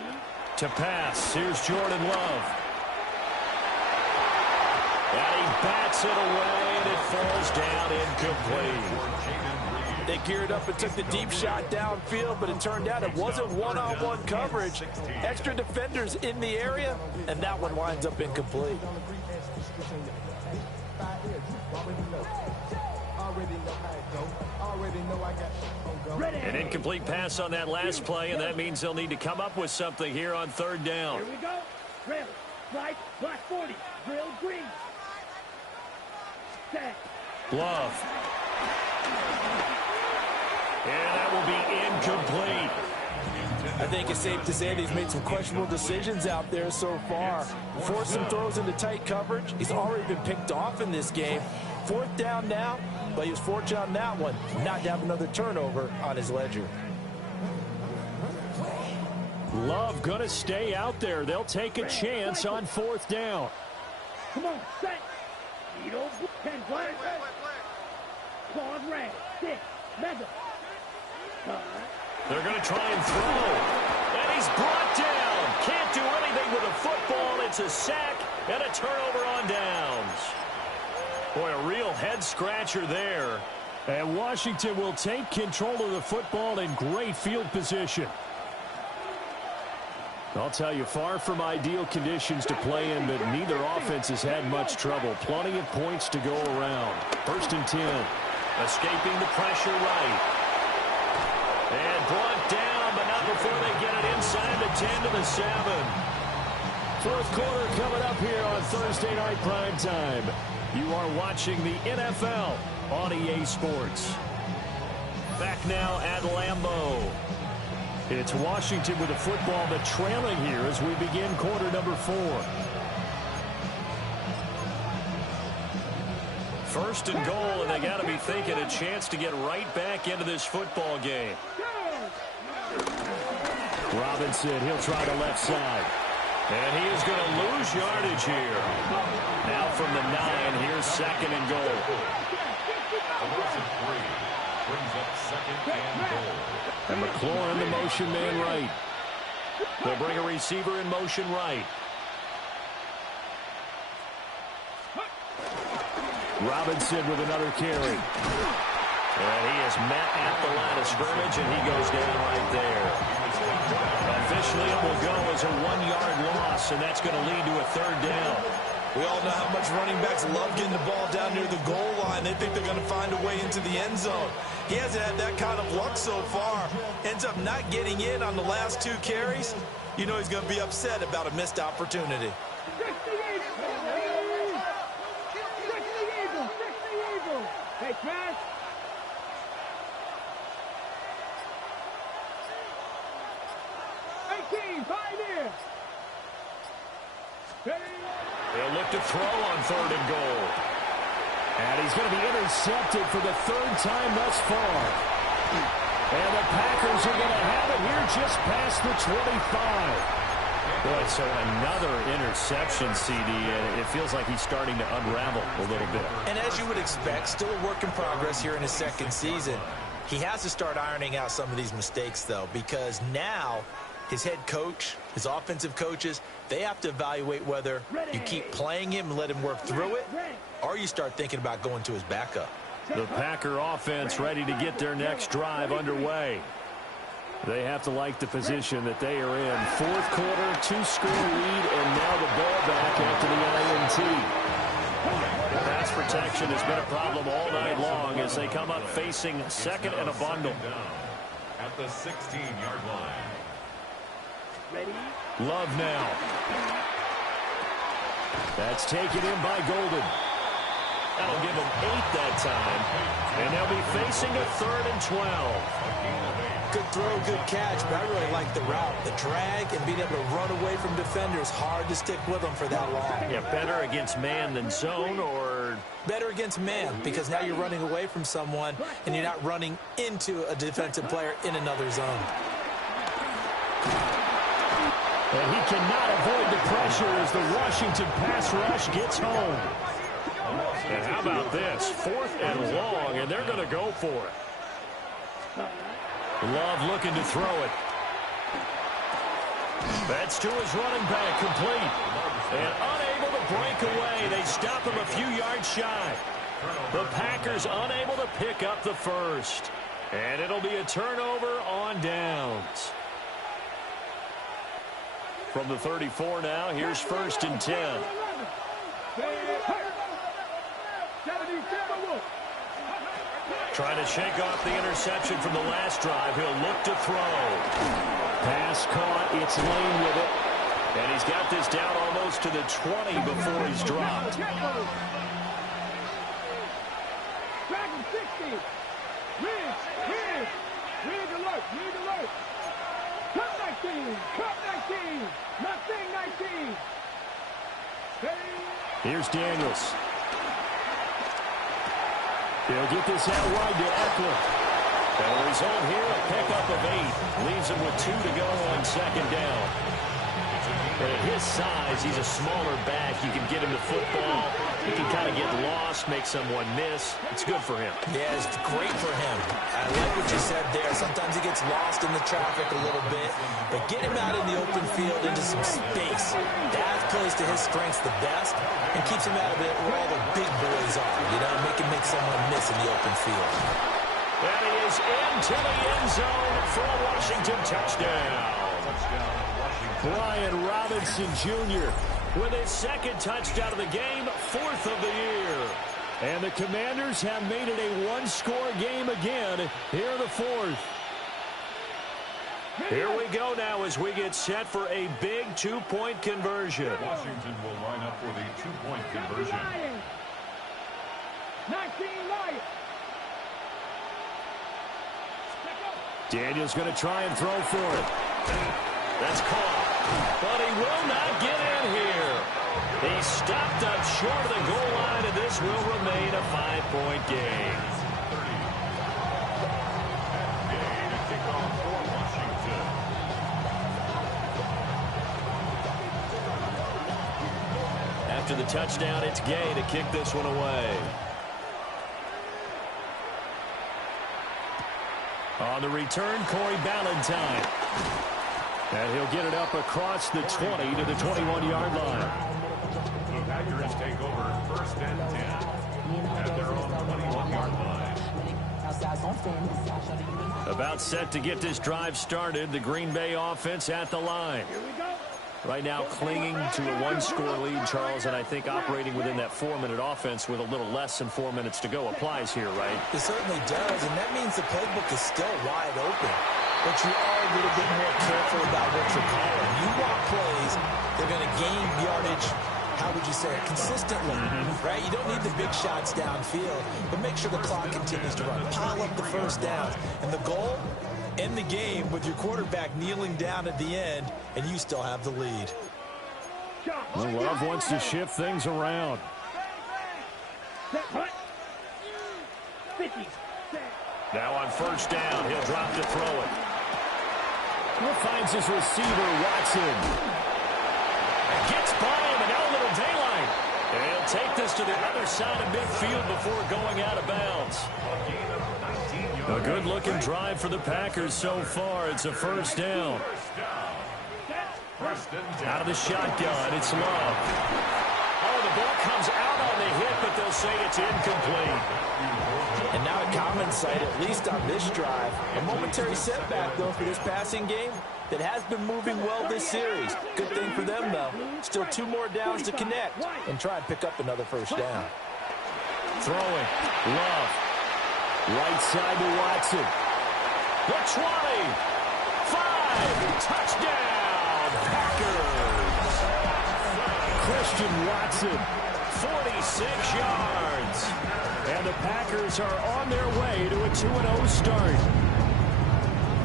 To pass, here's Jordan Love. And he bats it away, and it falls down incomplete. They geared up and took the deep shot downfield, but it turned out it wasn't one-on-one coverage. Extra defenders in the area, and that one winds up incomplete. An incomplete pass on that last play, and that means they'll need to come up with something here on third down. Here we go. Drill. Right. Black 40. Drill green. Set. Love. And that will be incomplete. I think it's safe to say that he's made some questionable decisions out there so far. Forced some throws into tight coverage. He's already been picked off in this game. Fourth down now, but he was fortunate on that one, not to have another turnover on his ledger. Love going to stay out there. They'll take a chance on fourth down. Come on. Set. Needle. 10 black. Claws red. 6. Mega. They're going to try and throw. And he's brought down. Can't do anything with a football. It's a sack and a turnover on downs. Boy, a real head-scratcher there. And Washington will take control of the football in great field position. I'll tell you, far from ideal conditions to play in, but neither offense has had much trouble. Plenty of points to go around. First and 10. Escaping the pressure right. And brought down, but not before they get it inside the 10 to the 7. Fourth quarter coming up here on Thursday Night Prime Time. You are watching the NFL on EA Sports. Back now at Lambeau. It's Washington with the football, but trailing here as we begin quarter number 4. First and goal, and they got to be thinking a chance to get right back into this football game. Robinson, he'll try the left side. And he is going to lose yardage here. Now from the 9, here's second and goal. A loss of 3 brings up second and goal. And McLaurin, the motion man right. They'll bring a receiver in motion right. Robinson with another carry. And he is met at the line of scrimmage, and he goes down right there. Officially, it will go as a 1-yard loss, and that's going to lead to a third down. We all know how much running backs love getting the ball down near the goal line. They think they're going to find a way into the end zone. He hasn't had that kind of luck so far. Ends up not getting in on the last 2 carries. You know he's going to be upset about a missed opportunity. Hey, Trash. They'll look to throw on third and goal. And he's going to be intercepted for the 3rd time thus far. And the Packers are going to have it here just past the 25. Boy, so another interception, CD, and it feels like he's starting to unravel a little bit. And as you would expect, still a work in progress here in his 2nd season. He has to start ironing out some of these mistakes, though, because now his head coach, his offensive coaches, they have to evaluate whether you keep playing him and let him work through it, or you start thinking about going to his backup. The Packer offense ready to get their next drive underway. They have to like the position that they are in. 4th quarter, 2-score lead, and now the ball back after the INT. Pass protection has been a problem all night long as they come up facing second and a bundle. At the 16-yard line. Ready? Love now. That's taken in by Golden. That'll give them 8 that time. And they'll be facing a 3rd and 12. Good throw, good catch, but I really like the route. The drag and being able to run away from defenders, hard to stick with them for that long. Yeah, better against man than zone, or better against man, because now you're running away from someone and you're not running into a defensive player in another zone. And he cannot avoid the pressure as the Washington pass rush gets home. And how about this? 4th and long, and they're going to go for it. Love looking to throw it. That's to his running back, complete. And unable to break away. They stop him a few yards shy. The Packers unable to pick up the first. And it'll be a turnover on downs. From the 34 now, here's 1st and 10. Trying to shake off the interception from the last drive. He'll look to throw. Pass caught. It's Lane with it. And he's got this down almost to the 20 before he's dropped. Rig alert. Cut 19. Nothing 19. Here's Daniels. They'll get this out wide to Eckler. And the result here, a pickup of 8. Leaves him with 2 to go on 2nd down. And at his size, he's a smaller back. You can get him the football. He can kind of get lost, make someone miss. It's good for him. Yeah, it's great for him. I like what you said there. Sometimes he gets lost in the traffic a little bit. But get him out in the open field into some space. That plays to his strengths the best and keeps him out of it where all the big boys are. You know, make someone miss in the open field. And he is into the end zone for a Washington touchdown. Brian Robinson Jr. with his 2nd touchdown of the game, 4th of the year. And the Commanders have made it a 1-score game again here in the 4th. Here we go now as we get set for a big 2-point conversion. Washington will line up for the 2-point conversion. 19 Lions. Daniels going to try and throw for it. That's caught, but he will not get in here. He stopped up short of the goal line, and this will remain a 5-point game. To kick off for Washington. After the touchdown, it's Gay to kick this one away. On the return, Corey Ballantyne. And he'll get it up across the 20 to the 21-yard line. The Packers take over 1st and 10 at their own 21-yard line. About set to get this drive started. The Green Bay offense at the line. Right now clinging to a 1-score lead, Charles, and I think operating within that 4-minute offense with a little less than 4 minutes to go applies here, right? It certainly does, and that means the playbook is still wide open. But you are a little bit more careful about what you're calling. You want plays, they're going to gain yardage, how would you say it, consistently, right? You don't need the big shots downfield, but make sure the clock continues to run. Pile up the first downs. And the goal, end the game with your quarterback kneeling down at the end, and you still have the lead. Well, Love wants to shift things around. Now on 1st down, he'll drop to throw it. He finds his receiver, Watson. Gets by him, and now a little daylight. And he'll take this to the other side of midfield before going out of bounds. A good-looking drive for the Packers so far. It's a 1st down. Out of the shotgun, it's Love. Oh, the ball comes out on the hit, but they'll say it's incomplete. And now at common sight, at least on this drive, a momentary setback, though, for this passing game that has been moving well this series. Good thing for them, though. Still 2 more downs to connect and try and pick up another 1st down. Throwing. Love. Right side to Watson. The 20. 5. Touchdown, Packers. Christian Watson. 46 yards. And the Packers are on their way to a 2-0 start.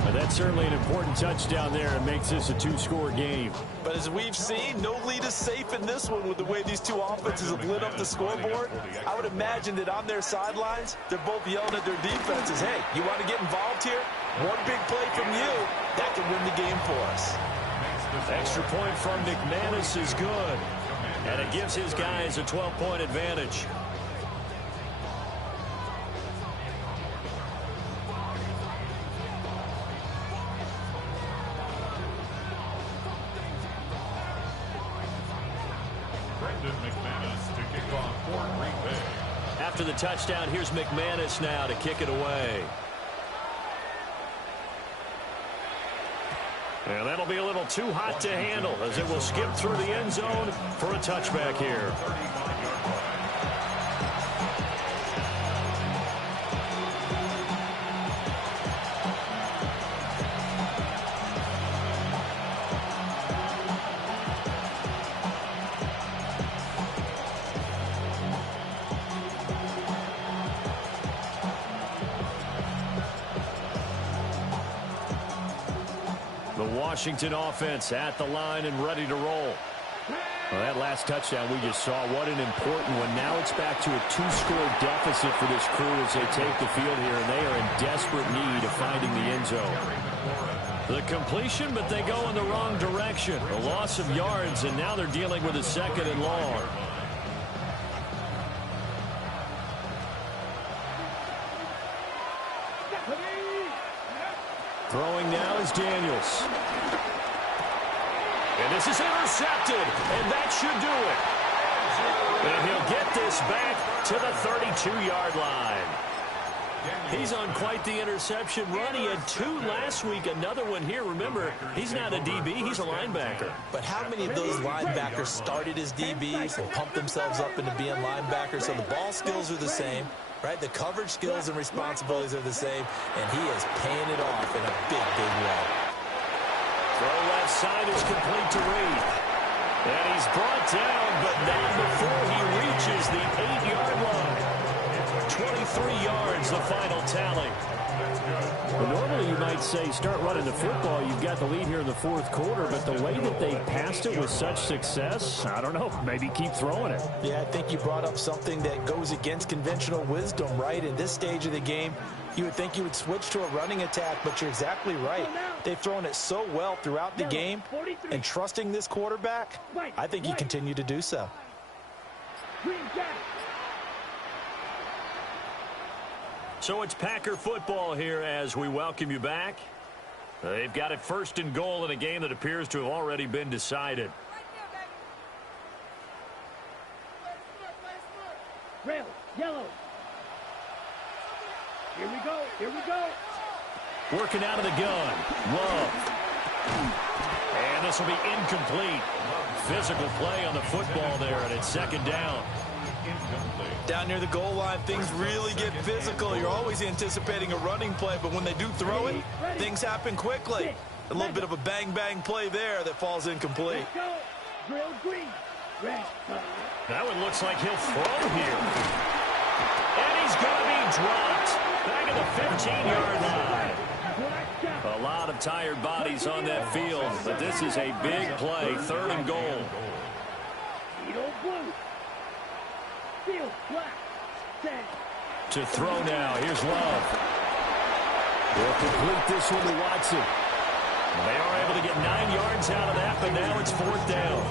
And that's certainly an important touchdown there and makes this a 2-score game. But as we've seen, no lead is safe in this one with the way these 2 offenses have lit up the scoreboard. I would imagine that on their sidelines, they're both yelling at their defenses, hey, you want to get involved here? One big play from you, that can win the game for us. Extra point from McManus is good. And it gives his guys a 12-point advantage. After the touchdown, here's McManus now to kick it away. And that'll be a little too hot to handle as it will skip through the end zone for a touchback here. Washington offense at the line and ready to roll. Well, that last touchdown we just saw, what an important one. Now it's back to a 2-score deficit for this crew as they take the field here, and they are in desperate need of finding the end zone. The completion, but they go in the wrong direction. A loss of yards, and now they're dealing with a 2nd and long. Throwing now is Daniels. And this is intercepted, and that should do it. And he'll get this back to the 32-yard line. He's on quite the interception run. He had 2 last week, another one here. Remember, he's not a DB, he's a linebacker. But how many of those linebackers started as DBs and pumped themselves up into being linebackers? So the ball skills are the same, right? The coverage skills and responsibilities are the same, and he is paying it off in a big, big way. Throw left side is complete to Reed. And he's brought down, but not before he reaches the 8-yard line. 23 yards, the final tally. Well, normally you might say start running the football. You've got the lead here in the 4th quarter, but the way that they passed it with such success, I don't know, maybe keep throwing it. Yeah, I think you brought up something that goes against conventional wisdom, right? In this stage of the game, you would think you would switch to a running attack, but you're exactly right. They've thrown it so well throughout the game, and trusting this quarterback, I think you continue to do so. So it's Packer football here as we welcome you back. They've got it 1st and goal in a game that appears to have already been decided. Red, yellow. Here we go, here we go. Working out of the gun. Love. And this will be incomplete. Physical play on the football there, and it's 2nd down. Down near the goal line, things really get physical. You're always anticipating a running play, but when they do throw it, things happen quickly. A little bit of a bang-bang play there that falls incomplete. That one looks like he'll throw here. And he's going to be dropped back at the 15-yard line. A lot of tired bodies on that field, but this is a big play, 3rd and goal. To throw now, here's Love. They'll complete this one to Watson. They are able to get 9 yards out of that, but now it's 4th down.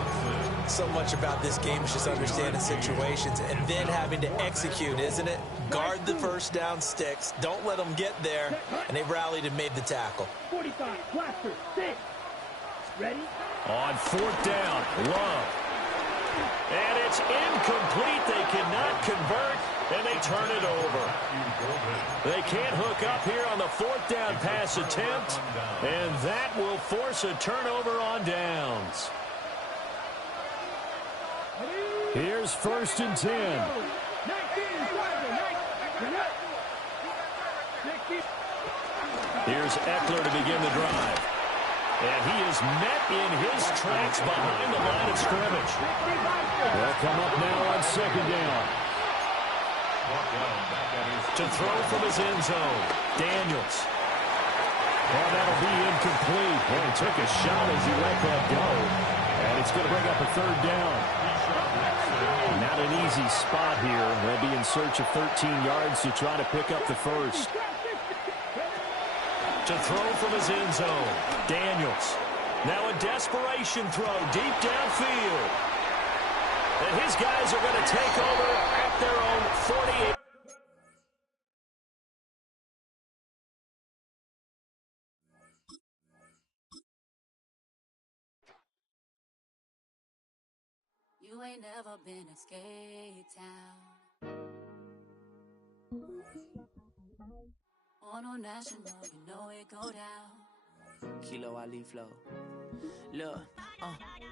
So much about this game is just understanding situations and then having to execute, isn't it? Guard the 1st down sticks. Don't let them get there. And they rallied and made the tackle. 45, blaster, 6. Ready? On 4th down, Love. And it's incomplete. They cannot convert, and they turn it over. They can't hook up here on the 4th down pass attempt, and that will force a turnover on downs. Here's 1st and 10. Here's Eckler to begin the drive. And he is met in his tracks behind the line of scrimmage. They'll come up now on 2nd down. To throw from his end zone, Daniels. Well, that'll be incomplete. Well, he took a shot as he let that go. And it's going to bring up a 3rd down. Not an easy spot here. They'll be in search of 13 yards to try to pick up the 1st. To throw from his end zone, Daniels. Now a desperation throw deep downfield. And his guys are going to take over at their own 48. You ain't never been a skate town. On no national, you know it go down. Kilo Ali flow. Look,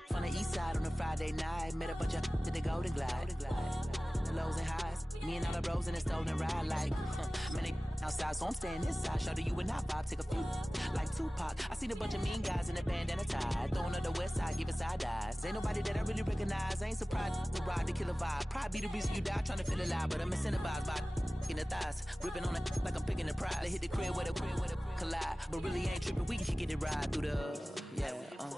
from the east side on a Friday night, met a bunch of to the Golden Glide. The lows and highs, me and all the bros in a stolen ride like, man, they outside, so I'm staying inside. Show you and I vibe, take a few, like Tupac. I seen a bunch of mean guys in a bandana tie, throwing up the west side, giving side eyes. Ain't nobody that I really recognize, I ain't surprised to ride the killer vibe. Probably be the reason you die, trying to feel alive, but I'm incentivized by in the thighs, gripping on it like I'm picking the prize. They hit the crib with a collide, but really ain't tripping. We can get it right through the yeah. From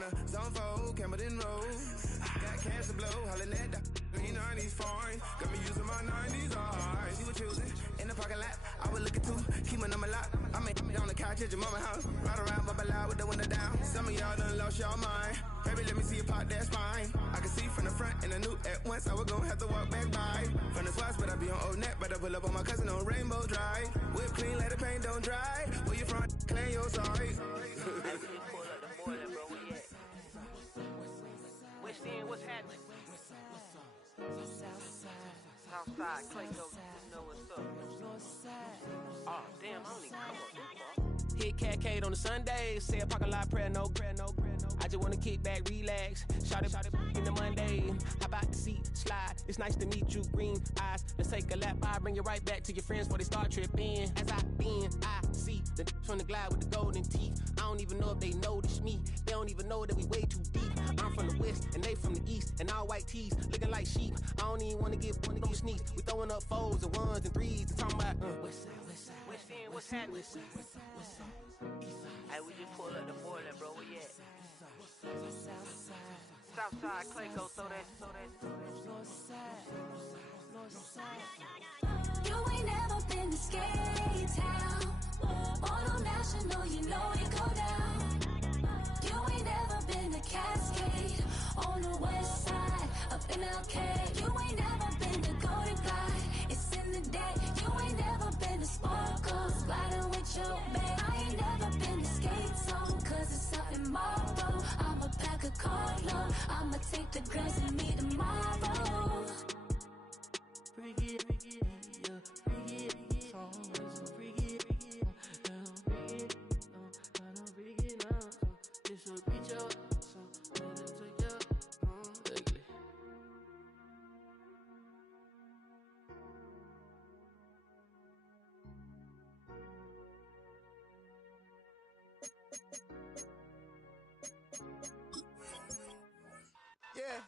the zone 4, Campbellton Road, got cash to blow, hollering at the 90s foreign. Got me using my 90s eyes. You were choosing in the parking lot. I was looking too, keep my number locked. I made on the couch at your mama house. Ride around, bubble loud with the window down. Some of y'all done lost y'all mind. Baby, let me see you pop, that's fine. I can see from the front and I knew at once I was gonna have to walk back by. From the spots, but I be on Old Net. Better pull up on my cousin on Rainbow Drive. Whip clean, let the paint don't dry. Where you from? Claim your sorry. What's happening? Southside, Clayco, you know what's up. Oh, damn, I don't even come up. Hit Catcade on the Sundays, say a parking lot prayer, no. I just wanna kick back, relax, shout it in the Monday. How about the seat, slide, it's nice to meet you, green eyes. Let's take a lap, I bring you right back to your friends before they start tripping. As I see the from the glide with the golden teeth. I don't even know if they notice me, they don't even know that we way too deep. I'm from the west, and they from the east, and all white tees, looking like sheep. I don't even wanna give sneak. We throwing up fours and ones and threes, and talking about what's happening? Hey, we just pull up the Portland, bro, where you at? Southside, Clayco, throw that. You ain't never been to skate town. On no national, you know it go down. You ain't never been to Cascade. On the west side, up in LK. You ain't never been to Golden Glide. It's in the day. You ain't never been to Sparkles, gliding with your babe. I ain't never been to Skate Zone, cause it's out in Marlboro. I'ma pack a carload. I'ma take the girls and meet tomorrow. Bring it, yeah, bring it, songs, bring it, bring it, bring it now. This will be your song, let it take your ugly. Yeah,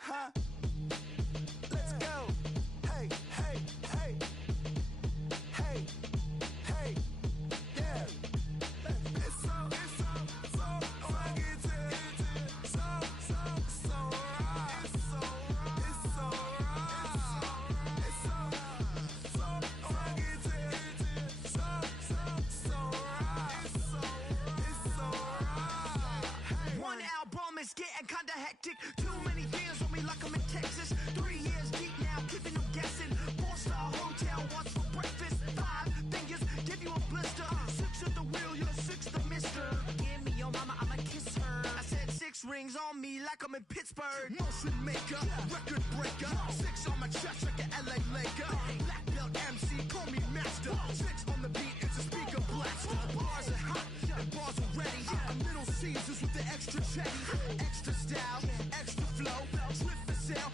huh? Let's go. Hey, yeah. It's so I get to so right. It's so right. It's so I get to so right. It's so right. One album is getting kinda hectic. Too many fans on me like I'm in Texas. 3 years deep now, keeping them guessing. 4-star hotel, what's for breakfast? 5 fingers, give you a blister. 6 at the wheel, you're 6 the mister. Give me your mama, I'ma kiss her. I said 6 rings on me like I'm in Pittsburgh. Motion maker, record breaker. 6 on my chest like an LA Laker. Black belt MC, call me master. 6 on the beat, it's a speaker blast. Bars are hot, and bars are ready. Middle Caesars with the extra chetty. Extra style, extra flow. Slip for sale.